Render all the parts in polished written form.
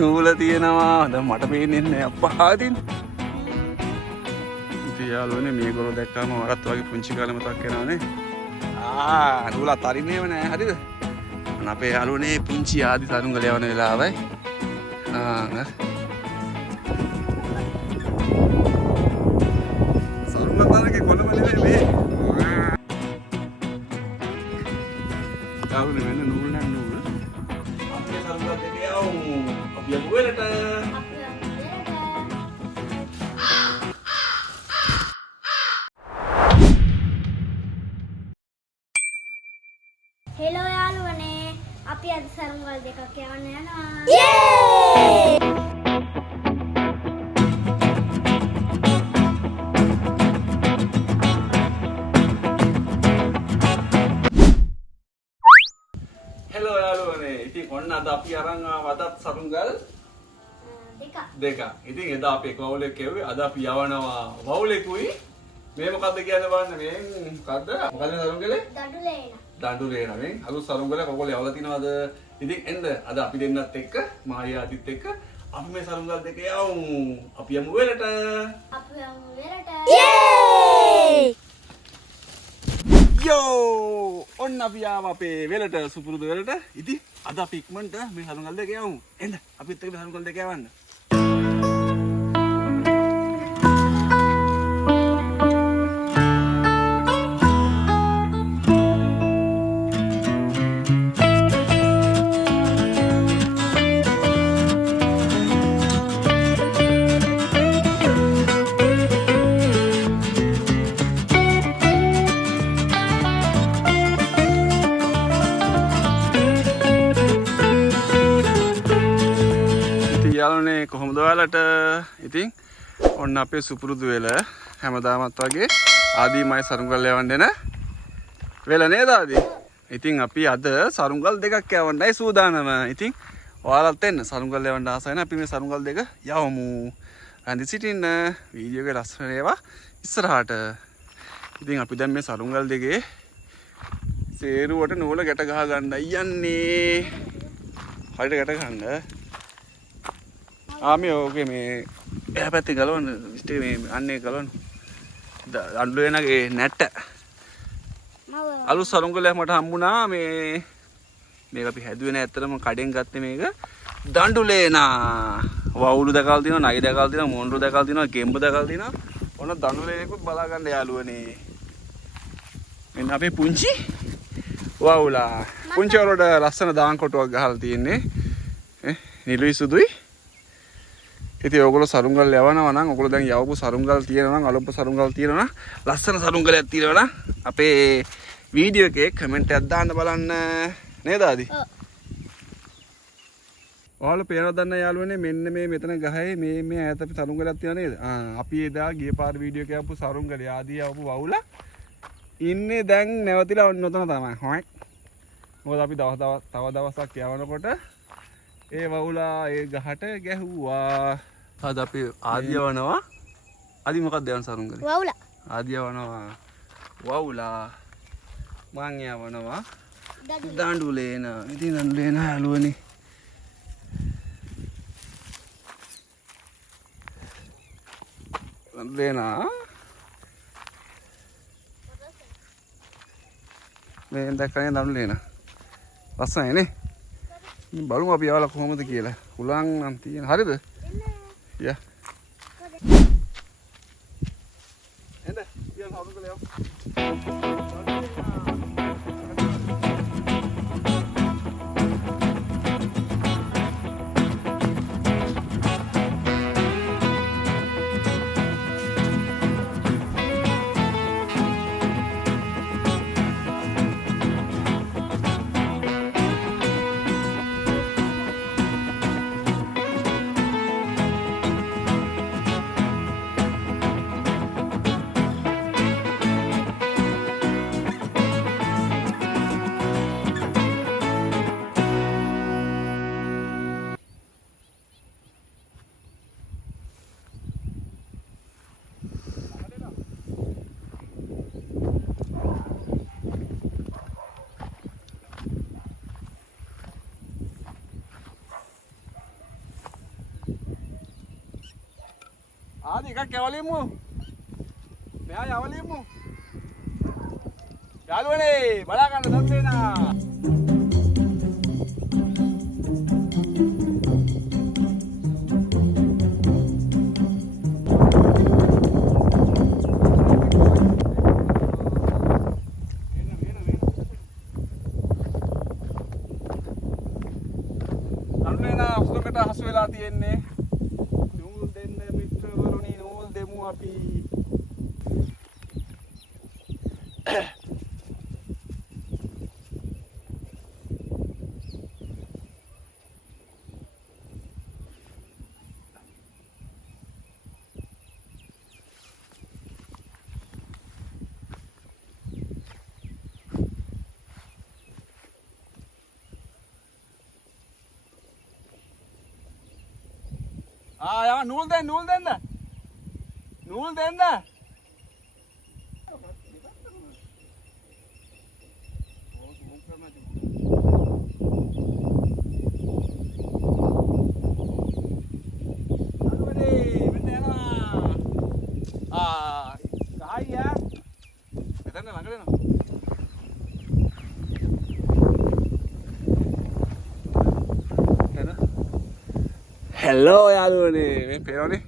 නූල තියෙනවා. දැන් මට පේන්නේ නැහැ අප්පා ආදින්. ඉතින් යාළුවනේ මේගොල්ලෝ දැක්කම වරත් වගේ පුංචි කාලේ මතක් වෙනවනේ. නූලත් අරින්නේම නැහැ හරිද? අන්න අපේ යාළුවනේ පුංචි ආදි සරුංගල යවන වෙලාවයි. සරුංගලතරගේ කොළම නෙමෙයි මේ. යාළුවනේ මෙන්න නූල් නම් නූල්. අපේ සරුංගල දෙකේ යවමු. අපි යමු වෙලට. හෙලෝ යාළුවනේ අපි අද සරුංගල් දෙකක් යවන්න යනවා. හෙලෝ යාළුවනේ ඉතින් ඔන්න අද අපි අරන් ආවද සරුංගල් දෙක. ඉතින් එදා අපි වවුලෙක් කියුවේ අද අපි යවනවා වවුලෙකුයි මේ මොකද්ද කියන්නේ බලන්න මේ මොකද්ද සරුංගලේ දඬුලේන මේ අලුත් සරුංගලේ කොකොල යවලා තිනවද ඉතින් එන්න අද අපි දෙන්නත් එක්ක මායාදිත් එක්ක අපි මේ සරුංගල් දෙක යවමු අපි යමු වෙලට යෝ ඔන්න අපි ආවා අපේ වෙලට සුපුරුදු වෙලට ඉතින් අද අපි ඉක්මනට මේ සරුංගල් දෙක යවමු එන්න අපිත් එක්ක මේ සරුංගල් දෙක යවන්න යාළුවනේ කොහොමද ඔයාලට ඉතින් ඔන්න අපේ සුපුරුදු වෙල හැමදාමත් වගේ ආදීමයි සරුංගල් යවන්න එන වෙල නේද ආදී ඉතින් අපි අද සරුංගල් දෙකක් යවන්නයි සූදානම ඉතින් ඔයාලත් එන්න සරුංගල් යවන්න ආසයි නම් අපි මේ සරුංගල් දෙක යවමු අන්දි සිටින්න වීඩියෝ එක ලස්සන ඒවා ඉස්සරහට ඉතින් අපි දැන් මේ සරුංගල් දෙකේ සේරුවට නූල ගැට ගහ ගන්නයි යන්නේ හරියට ගැට ගන්න මේ ඕකේ මේ එහා පැත්තේ ගලවන්න ඉස්ටේ මේ අන්නේ ගලවන්න දඬුලේනගේ නැට්ට අලුත් සරුංගලයක් මට හම්බුණා මේක අපි හැදුවේ නෑ ඇත්තටම කඩෙන් ගත්තේ මේක දඬුලේනා වවුලු දැකලා තියෙනවා නයි දැකලා තියෙනවා මොණ්ඩු දැකලා තියෙනවා ගෙම්බ දැකලා තියෙනවා ඔන්න දඬුලේනෙකුත් බලා ගන්න යාළුවනේ මෙන්න අපේ පුංචි වවුලා පුංචි වලට ලස්සන දාන් කොටුවක් ගහලා තියෙන්නේ නිලුයි සුදුයි ඉතින් ඔයගොල්ලෝ සරුංගල් යවනවා නම් ඔයගොල්ලෝ දැන් යවපු සරුංගල් තියෙනවා නම් අලුත් සරුංගල් තියෙනවා නම් ලස්සන සරුංගලයක් තියෙනවා නම් අපේ වීඩියෝ එකේ කමෙන්ට් එකක් දාන්න බලන්න නේද ආදි? ඔව්. ඔයාලා පේනවද දන්න යාළුවනේ මෙන්න මේ මෙතන ගහේ මේ ඈත අපි සරුංගලයක් තියෙනවා නේද? අපි එදා ගිය පාර වීඩියෝ එකේ ආපු සරුංගලය ආදී ආපු වවුලා ඉන්නේ දැන් නැවතිලා ඔන්න ඔතන තමයි. හොයි. මොකද අපි තව දවසක් යවනකොට ඒ වවුලා ඒ ගහට ගැහුවා. අද අපි ආදියවනවා. ආදි මොකක්ද යවන සරුංගලේ? වවුලා. ආදියවනවා. වවුලා. මං යවනවා. දඬුලේන. ඉතින් දඬුලේන යාළුවනේ. දඬුලේන. මේ දැක්කනේ දඬුලේන. ලස්සනයිනේ. බලමු අපි යවලා කොහොමද කියලා. හුලං නම් තියෙන. හරිද? යා. එන්න. පියන් හවුරුකල යව. ටිකක් යවලිමු. මෙයා යවලිමු. යාළුවනේ බලා ගන්න දන් දෙනා. හසු වෙලා තියෙන්නේ නූල් දෙන්න මිත්‍රවරුනි නූල් දෙමු අපි යා නූල් දෙන්න නූල් දෙන්න නූල් දෙන්න හෙලෝ යාළුවනේ මේ පේනවනේ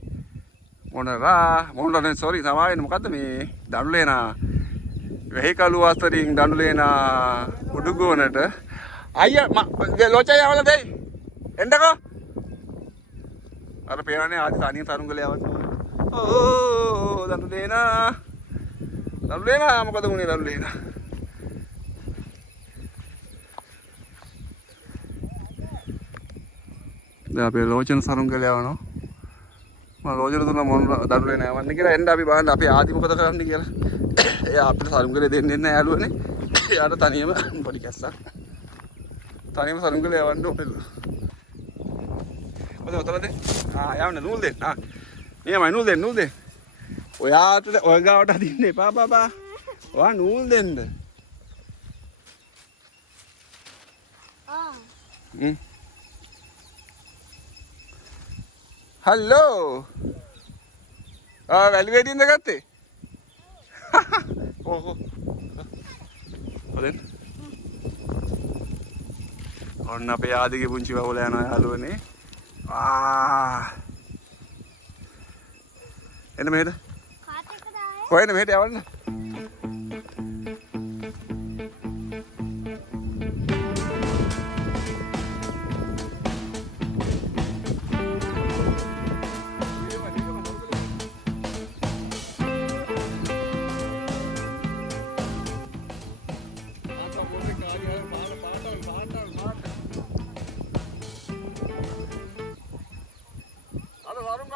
මොනරා සෝරි සමාවෙන්න මොකද්ද මේ දඬුලේනා වෙහිකලු අතරින් දඬුලේනා උඩුගෝනට අයියා ලෝචා යවල දෙයි එන්නකෝ අර පේනවනේ ආදි සානිය තරුංගල යවන්න ඕ දඬුලේනා මොකද වුනේ දඬුලේනා දැන් අපි ලෝචන සරුංගල යවනවා මම ලෝචන තුන මොන දඬුලේ නෑවන්නේ කියලා එන්න අපි බලන්න අපි ආදි මොකද කරන්නේ කියලා එයා අපිට සරුංගලේ දෙන්නේ නැහැ යාළුවනේ එයාට තනියම පොඩි කැස්සක් තනියම සරුංගලේ යවන්න ඕනෙලු ඔතන යවන්න නූල් දෙන්න නියමයි නූල් දෙන්න ඔයාට ඔය ගාවට අදින්න එපා බබා ඔයා නූල් දෙන්න හල්ලෝ වැලිවේටින්ද ගත්තේ ඔන්න අපේ ආදිගේ පුංචි වවුල යනවා යාළුවනේ එන්න මෙහෙට කොහෙද මෙහෙට යවන්න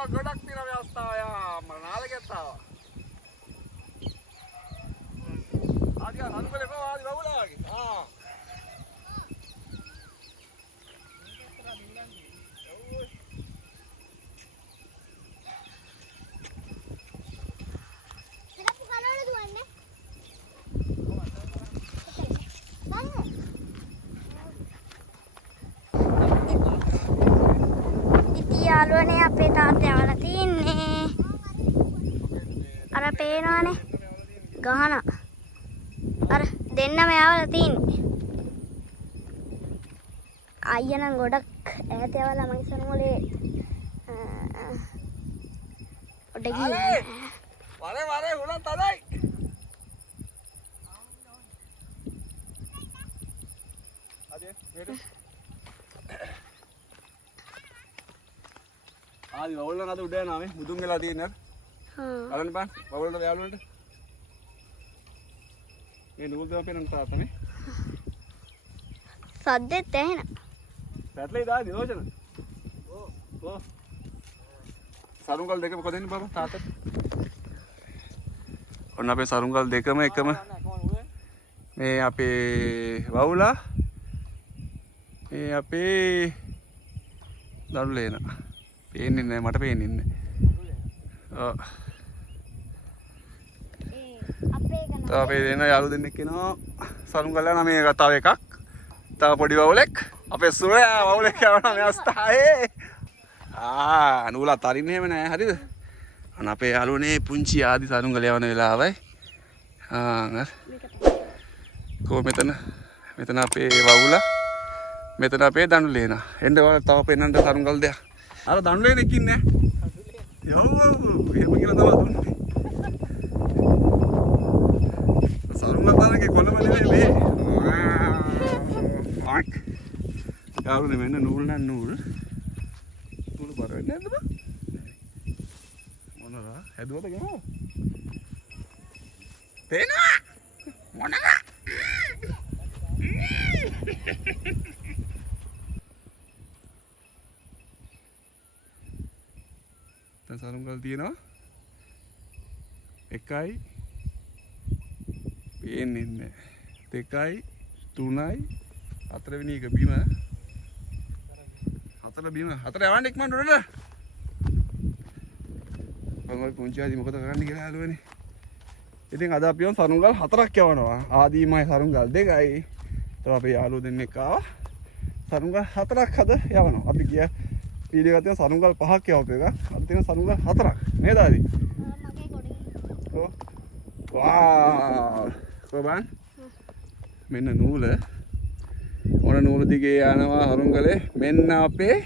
ගොඩක් තියෙන අවස්ථාව යා මම නාලකෙත් ආවා ආදියා නනුකලේ කො ආදි බබුලාගේ යාළුවනේ අපේ තාත්තා යවලා තින්නේ අර පේනවනේ ගහන අර දෙන්නම යවලා තින්නේ අයියා නම් ගොඩක් ඈත යවලා මගේ සනුවලේ ඔඩ ගිහින් වරේ උණත් තදයි ආදී ආදි වවුල නේද උඩ යනවා මේ මුදුන් වෙලා තියෙන්නේ බලන්න බං වවුලට යාළුවන්ට මේ නූල් දෙම පේනන් තාත්තා මේ සද්දෙත් ඇහෙන පැටලේ දාදි නෝචන ඕ සරුංගල් දෙකම කොහෙන්ද බලන්න තාත්තට ඔන්න අපේ සරුංගල් දෙකම එකම මේ අපේ වවුලා මේ අපේ දරුලේනා පේන්නේ නැහැ මට පේන්නේ නැහැ. අපේ දෙන යාළු දෙන්නෙක් එනවා සරුංගල් යනවා මේ තව එකක්. තව පොඩි වවුලෙක් අපේ සුරයා වවුලෙක් යනවා මේ අවස්ථාවේ. නූල අතරින්න එහෙම නැහැ හරිද? අන අපේ යාළුවනේ පුංචි ආදි සරුංගල යවන වෙලාවයි. කො මෙතන අපේ වවුලා මෙතන අපේ දඬුලේන. එන්න ඔයාලා තව පෙන්නන්න සරුංගල් දෙයක්. අර දඬුලේන එක්කින්නේ නැහැ. යෝ එහෙම කියලා තමයි දුන්නේ. සරුංගල් තරගේ කොළම නෙමෙයි මේ. ආක්. යාළුවනේ මෙන්න නූල් නම් නූල්. නූල් බර වෙන්නේ නැද්ද බං? මොනවා හැදුවද ගමු. පේනවා. මොනවා? දැන් සරුංගල් තියෙනවා. එකයි පේන්නේ නැහැ. දෙකයි තුනයි හතරවෙනි එක බිම. හතර බිම. හතර යවන්න ඉක්මනට උඩට. මම පුංචි ආදී මොකද කරන්නේ කියලා අහලුවනේ. ඉතින් අද අපි වොන් සරුංගල් හතරක් යවනවා. ආදීමයි සරුංගල් දෙකයි. තව අපේ යාළුවෝ දෙන්නෙක් ආවා. සරුංගල් හතරක් අද යවනවා. අපි ගිය වීඩියෝ එකේ සරුංගල් පහක් යවපු එක. අද තියෙන සරුංගල් හතරක්. නේද ආදී? මගේ ගොඩේ. ඔව්. වාව්. කොබන්? මෙන්න නූල. ඕන නූල දිගේ යනවා සරුංගලේ. මෙන්න අපේ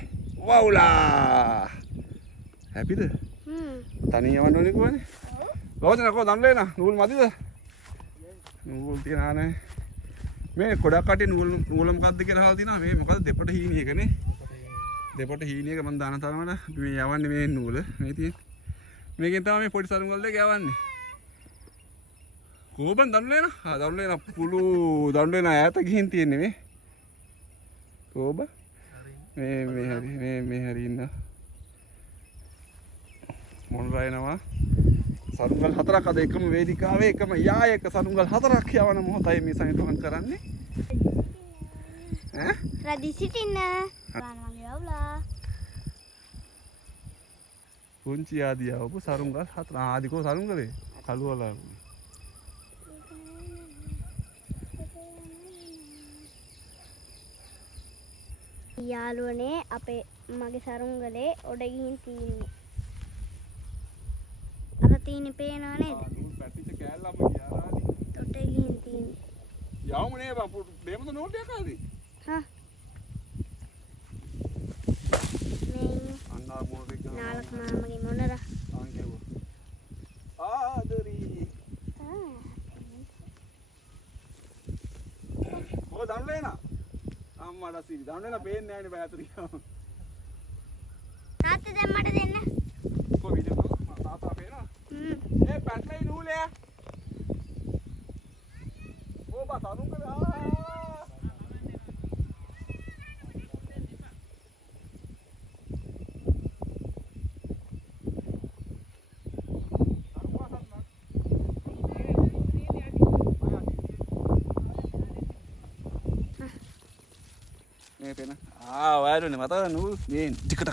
වවුලා. හැපිද? තනිය යවන්න ඕනේ කොහොමද? ලෝචන කො දන්ලේන නූල් මදිද? නූල් තියනා නැහැ. මේ ගොඩක් කටේ නූල මොකද්ද කියලා අහලා තිනවා. මේ මොකද්ද දෙපට හීනියකනේ. දෙපට හීනියක මම දාන තරමට මේ යවන්නේ මේ නූල. මේ තියෙන්නේ. මේකෙන් තමයි මේ පොඩි සරුංගල් දෙක යවන්නේ. කොබන් දන්ලේන? දන්ලේන පුළු දන්ලේන ඈත ගිහින් තියෙන්නේ මේ. කොබ? මේ හරි ඉන්න. මොනවා එනවා? සරුංගල් හතරක් අද එකම වේදිකාවේ එකම යායක සරුංගල් හතරක් යවන මොහොතයි මේ සංවිධානය කරන්නේ. ඈ? රැදි සිටින්න. මගේ වවුලා. පුංචි ආදී ආවපු සරුංගල් හතර. ආදිකෝ සරුංගලේ කළුවලා. යාළුවනේ අපේ මගේ සරුංගලේ ඔඩ ගිහින් තියෙන්නේ. අර තියෙන්නේ පේනව නේද? නූල් පැටිච්ච කෑල්ලම ගියාලානේ. තොට ගිහින් තියෙන්නේ. යවමු නේ බපු දෙමුද නූල් ටික ආදී. හා. මේ අන්නා මොකද නාලක මාමගේ මොනර? ආන්කේව. ආදරි. ඔය දන්ලේන? අම්මඩ සීරි දන්ලේන පේන්නේ නැහැනේ බය අතරිය. තාත්තා දැන් මට දෙන්න. කො වීඩියෝ එක තාත්තා පේනවා? ඒ පැටලේ නූලේ. ඕ බා සරුංගල මේ පේන. වයරුනේ මත නූල් මේ ටිකට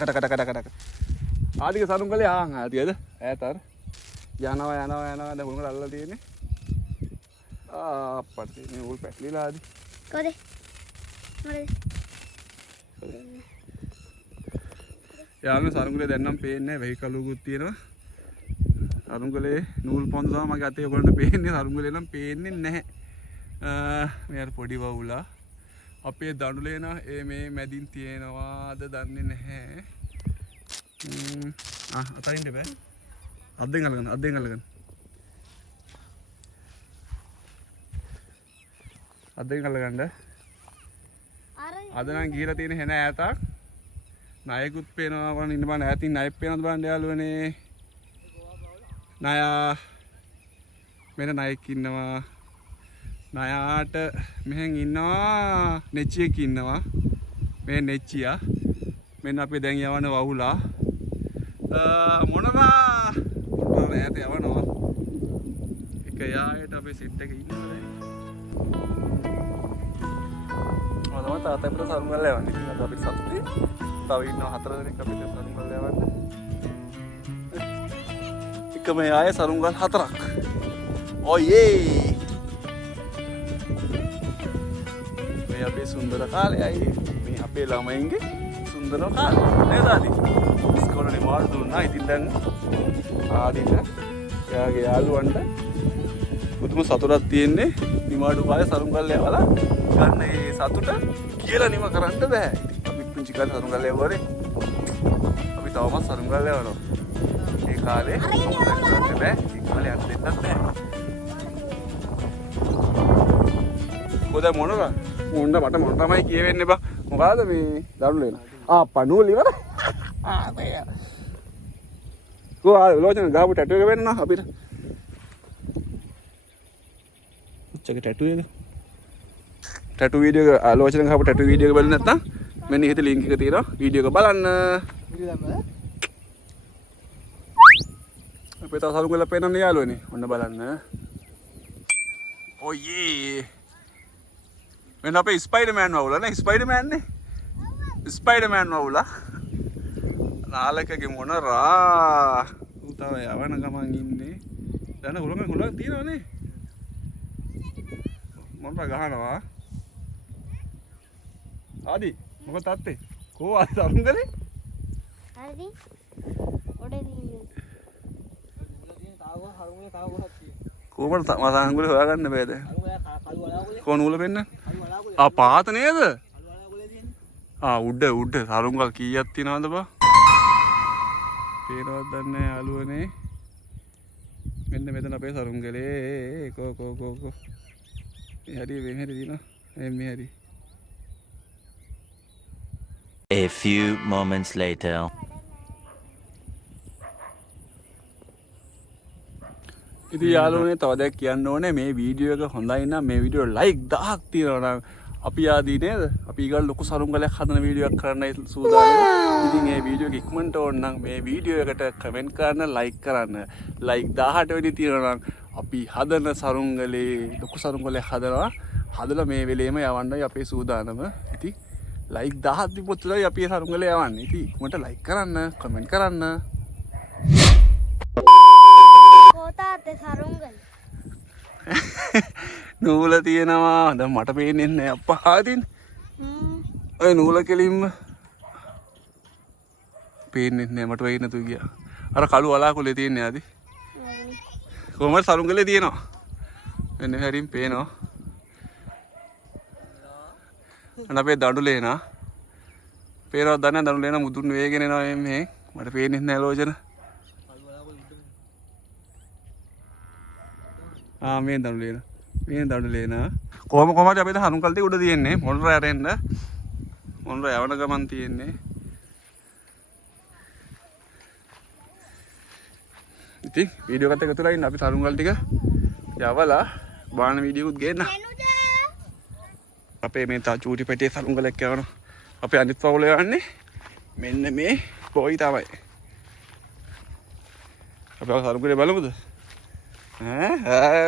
ආදික සරුංගලේ ආදියද ඈතර යනවා දැන් උණුකට අල්ලලා තියෙන්නේ. අප්පට මේ උල් පැටලිලා ආදි. කොහෙද? මොකද? යාළුවනේ සරුංගලේ දැන් නම් පේන්නේ නැහැ. වෙහි කලුකුත් තියෙනවා. සරුංගලේ නූල් පොන්ද තමයි මගේ අතේ ඔයගොල්ලන්ට පේන්නේ. සරුංගලේ නම් පේන්නේ නැහැ. මේ අර පොඩි වවුලා අපේ දඬුලේන මේ මැදින් තියෙනවාද දන්නේ නැහැ. අතරින්ද බෑ. අද්දෙන් අල්ලගන්න. අද්දෙන් අල්ලගන්න. අද නම් ගිහිලා තියෙන හෙන ඈතක්. ණයෙකුත් පේනවා වань ඉන්න බෑ. ඈතින් ණයෙක් පේනවද බලන්න යාළුවනේ. ණයා මෙන්න ණයෙක් ඉන්නවා. ණයාට මෙහෙන් ඉන්නවා නෙච්චියෙක් ඉන්නවා. මේ නෙච්චියා. මෙන්න අපි දැන් යවන වවුලා. මොනවා ඈත යවනවා. එක යායට අපි සිට් එකේ ඉන්නවා දැන්. මොනවා තාත්තා අපිට සරුංගල් යවන්නේ. ඉතින් අපි සතුටුයි. තව ඉන්නවා 4 දෙනෙක් අපිට සරුංගල් යවන්න. එකම යායේ සරුංගල් 4ක්. ඔයේ මේ අපේ සුන්දර කාලයයි. මේ අපේ ළමයින්ගේ සුන්දර කාලය. නේද ආදි? ඉස්කෝලේ නිමාඩු දුන්නා. ඉතින් දැන් ආදිට එයාගේ යාළුවන්ට පුදුම සතුටක් තියෙන්නේ. නිමාඩු කාලේ සරුංගල් යවලා ගන්න ඒ සතුට කියලා නිම කරන්න බෑ. අපි පුංචි කාලේ සරුංගල් යවුවානේ. අපි තවමත් සරුංගල් යවනවා. ඒ කාලේ කරන්න බෑ. ඒ කාලේ යන්න දෙන්නත් බෑ. කොහෙද මොනවා? මට තමයි කියවෙන්නේ බා. මොකද මේ දරුණු වෙන. පණුවල ඉවරයි. මේ. ලෝචන ගාපු ටැටු එක වෙන්න අපිට. උච්චක ටැටු එක. ටැටු වීඩියෝ එක ලෝචන ගාපු ටැටු වීඩියෝ එක බලන්න නැත්නම් මෙන්න ඉහිත ලින්ක් එක තියෙනවා. වීඩියෝ එක බලන්න. අපේ තව සරු කරලා පේනන්නේ යාළුවනේ. ඔන්න බලන්න. Oh yeah. මෙන්න අපේ ස්පයිඩර්මෑන් වවුලා නේ ස්පයිඩර්මෑන් නේ. ස්පයිඩර්මෑන් වවුලා. නාලකගේ මොනරා. ඌ තව යවන ගමන් ඉන්නේ. දැන් හුලඟ තියෙනවනේ. මොනරා ගහනවා. ආදි මොකද තාත්තේ? කෝ ආදි තරුංගලේ? හරි. ඔඩේ දින්නේ. කොහමද මසංගුලේ හොයාගන්න බෑද? කො නූල පෙන්න? පාත නේද? උඩ සරුංගල් කීයක් තියනවද බා? පේනවද දන්නේ යාළුවනේ. මෙන්න මෙතන අපේ සරුංගලේ කෝ මේ හරි වෙන හරි දිනවා. මේ හරි. A few moments later. ඉතින් යාළුවනේ තව දෙයක් කියන්න ඕනේ මේ වීඩියෝ එක හොඳයි නම් මේ වීඩියෝ ලයික් 1000ක් තියනවා නම් අපි ආදී නේද? අපි ඊගල් ලොකු සරුංගලයක් හදන වීඩියෝ එකක් කරන්නයි සූදානම්. ඉතින් මේ වීඩියෝ එක ඉක්මනට ඕන නම් මේ වීඩියෝ එකට කමෙන්ට් කරන්න, ලයික් කරන්න. ලයික් 18 වෙනි තියනවා නම් අපි හදන සරුංගලේ ලොකු සරුංගලයක් හදනවා. හදලා මේ වෙලේම යවන්නයි අපේ සූදානම. ඉතින් ලයික් 1000ක් දීපොත් තමයි අපි සරුංගලේ යවන්නේ. ඉතින් ඉක්මනට ලයික් කරන්න, කමෙන්ට් කරන්න. තාත්තේ සරුංගල් නූල තියෙනවා. දැන් මට පේන්නේ නැහැ අප්පා ආදින්. ඔය නූල කෙලින්ම පේන්නේ නැහැ මට වෙයි නැතු ගියා. අර කළු වලාකුලේ තියෙන්නේ ආදි. කොහමද සරුංගලේ තියෙනවා. මෙන්න හැරින් පේනවා. අන්න අපේ දඬුලේ නා. පේනවද දන්නේ දඬුලේ නා මුදුන් වේගෙන එනවා මේ. මට පේන්නේ නැහැ ලෝචන. මේ දඬුලේන කොහොමද අපේ හනුකල් ටික උඩ තියෙන්නේ මොනර ඇරෙන්න මොනර යවන ගමන් තියෙන්නේ. ඉතින් වීඩියෝ එකත් එකතුලා ඉන්න අපි සරුංගල් ටික යවලා බාන වීඩියෝත් ගේන්න. අපේ මේ තා චූටි පැටියේ සරුංගලක් යවන අපේ අනිත් පවුල යන්නේ මෙන්න මේ කොයි තමයි. අපි සරුංගලේ බලමුද?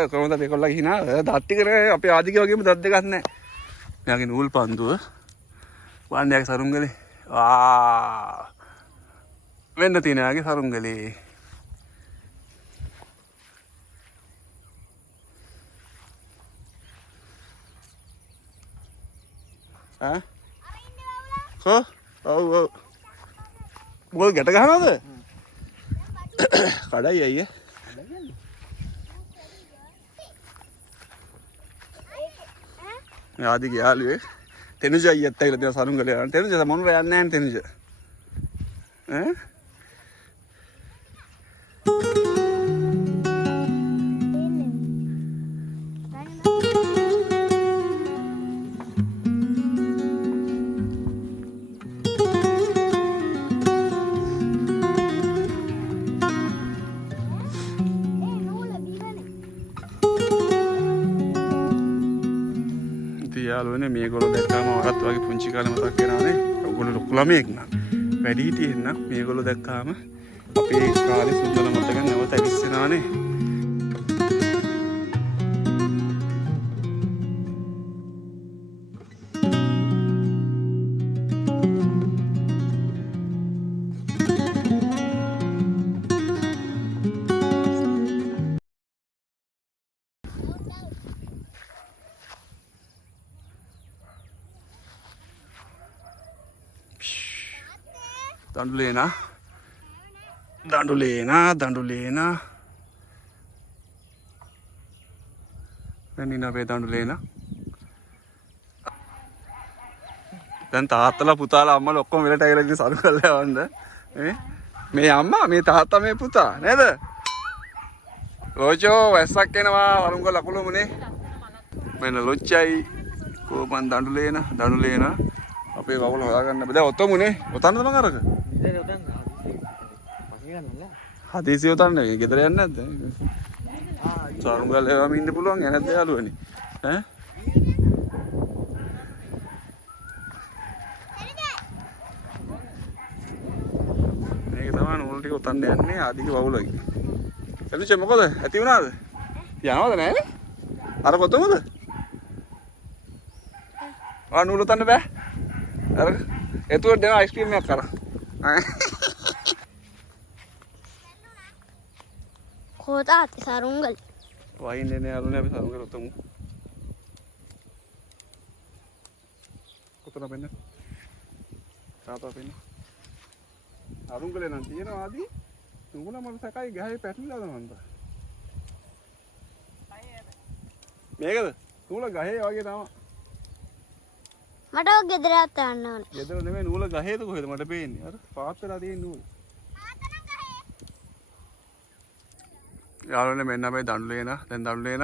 කොහොමද අපි කොල්ලා ගිහිනා දත් ටික නේ අපේ ආදිගේ වගේම දත් දෙකක් නැහැ. මෙයාගේ නූල් පන්දුව වන්නේගේ සරුංගලේ වෙන්න තියෙන යාගේ සරුංගලේ. ඔව් මොකද ගැට ගහනවද? කඩයි අයියේ. ආදිගේ යාළුවේ තෙනුජ අයියත් ඇවිල්ලා තියෙන සරුංගලේ යන තෙනුජ මොනර යන්නේ නැහැ නේ තෙනුජ. යාළුවනේ මේගොල්ලෝ දැක්කම ඔයත් වගේ පුංචි කාලේ මතක් වෙනවානේ. ඔයගොල්ලෝ ලොකු ළමයෙක් නම් වැඩි හිටියෙක් නම් මේගොල්ලෝ දැක්කාම අපේ කාලේ සුන්දර මතක නැවත ඇවිස්සෙනවානේ. Dandulena. Ini nabe Dandulena. Dan තාත්තලා පුතාලා අම්මලා ඔක්කොම වෙලට ඇවිල්ලා ඉතින් සරු කරලා යවන්න. මේ අම්මා මේ තාත්තා මේ පුතා නේද? ලෝචෝ වැස්සක් එනවා වරුංග ලකුළුමුනේ. මෙන්න ලොච්චයි කොමන් දඬුලේන අපේ වවුල හොයාගන්න බෑ. දැන් ඔතමුනේ. ඔතන්නද මං අරක? හදිසිය ඔතන්නේ. ගෙදර යන්නේ නැද්ද? සරුංගල් එවම ඉන්න පුළුවන් ය නැද්ද යාළුවනේ? ඈ? මේක තමයි නූල් ටික උතන්න යන්නේ ආදික වවුලගේ. එළුචේ මොකද? ඇති වුණාද? යනවද නෑනේ? අර කොතමද? නූල් උතන්න බෑ. අර එතුවට දෙන අයිස්ක්‍රීම් එකක් කරා. කොහොතාත් සරුංගල්. වයින්නේ නේ අරුනේ අපි සරුංගල උතමු. කොතන පෙන්න? තාතා පෙන්න. අරුංගලේ නම් තියෙනවා ආදී. නුඹලා මට සකයි ගහේ පැටලිලාද මන්ද? මේකද? නූල ගහේ වගේ තමයි. මට ඔය ගෙදර යන්න ඕනේ. ගෙදර නෙමෙයි නූල ගහේද කොහෙද මට පේන්නේ. අර පාත් වෙලා තියෙන නූල. යාළුවනේ මෙන්න අපේ දඬුලේන. දැන් දඬුලේන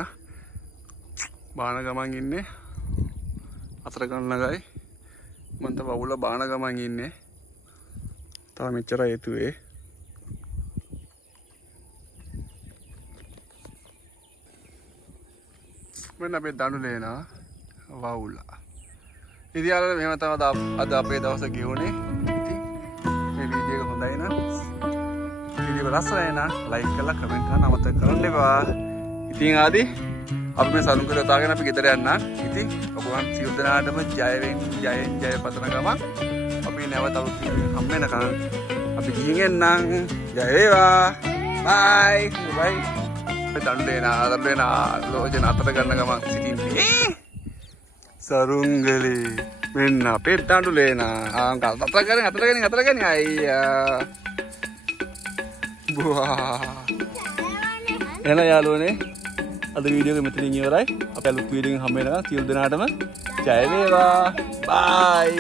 බාන ගමන් ඉන්නේ. අතර ගන්න ගයි. මන්ට වවුල බාන ගමන් ඉන්නේ. තා මෙච්චර හේතුවේ මෙන්න අපේ දඬුලේන වවුල. ඉතින් යාළුවනේ මෙහෙම තමයි අද අපේ දවස ගෙවුනේ. ඉතින් මේ වීඩියෝ එක හොඳයි නම් වීඩියෝ එක ලස්සනයි නම් ලයික් කරලා කමෙන්ට් කරන්න අමතක කරන්න එපා. ඉතින් ආදි අපි මේ සරුංගල යොදාගෙන අපි ගෙදර යන්න. ඉතින් ඔබ වහන්සේ සියලු දෙනාටම ජය පතන ගමන් අපි නැවත අලුත් වීඩියෝ එකක් හම්බ වෙනකන් අපි ගිහින් එන්නම්. ජය වේවා. බයි. දඬුලේන ලෝචන අතර ගන්න ගමන් සිටින්නේ සරුංගලේ. මෙන්න අපේ දඬුලේන අතර ගන්න අයියා. බුවා එන යාළුවනේ අද වීඩියෝ එක මෙතනින් ඉවරයි. අපි අලුත් වීඩියෝ එකකින් හම්බ වෙනකන් සියලු දෙනාටම ජය වේවා. බයි.